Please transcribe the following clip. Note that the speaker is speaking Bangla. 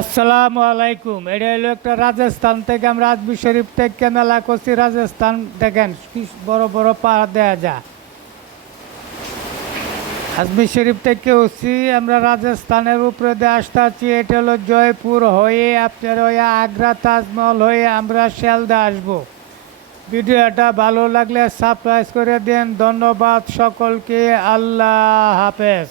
আসসালামু আলাইকুম। এটা হলো একটা রাজস্থান থেকে আমরা আজমির শরীফ থেকে মেলা করছি। রাজস্থান দেখেন কি বড় বড় পাহাড় দেয়া যায়। আজমির শরীফ থেকে উঠছি আমরা রাজস্থানের উপরে দিয়ে আসতে আছি। এটা হলো জয়পুর হয়ে আপনার হয়ে আগ্রা তাজমহল হয়ে আমরা শিয়ালদা আসবো। ভিডিওটা ভালো লাগলে সাবস্ক্রাইব করে দিন। ধন্যবাদ সকলকে। আল্লাহ হাফেজ।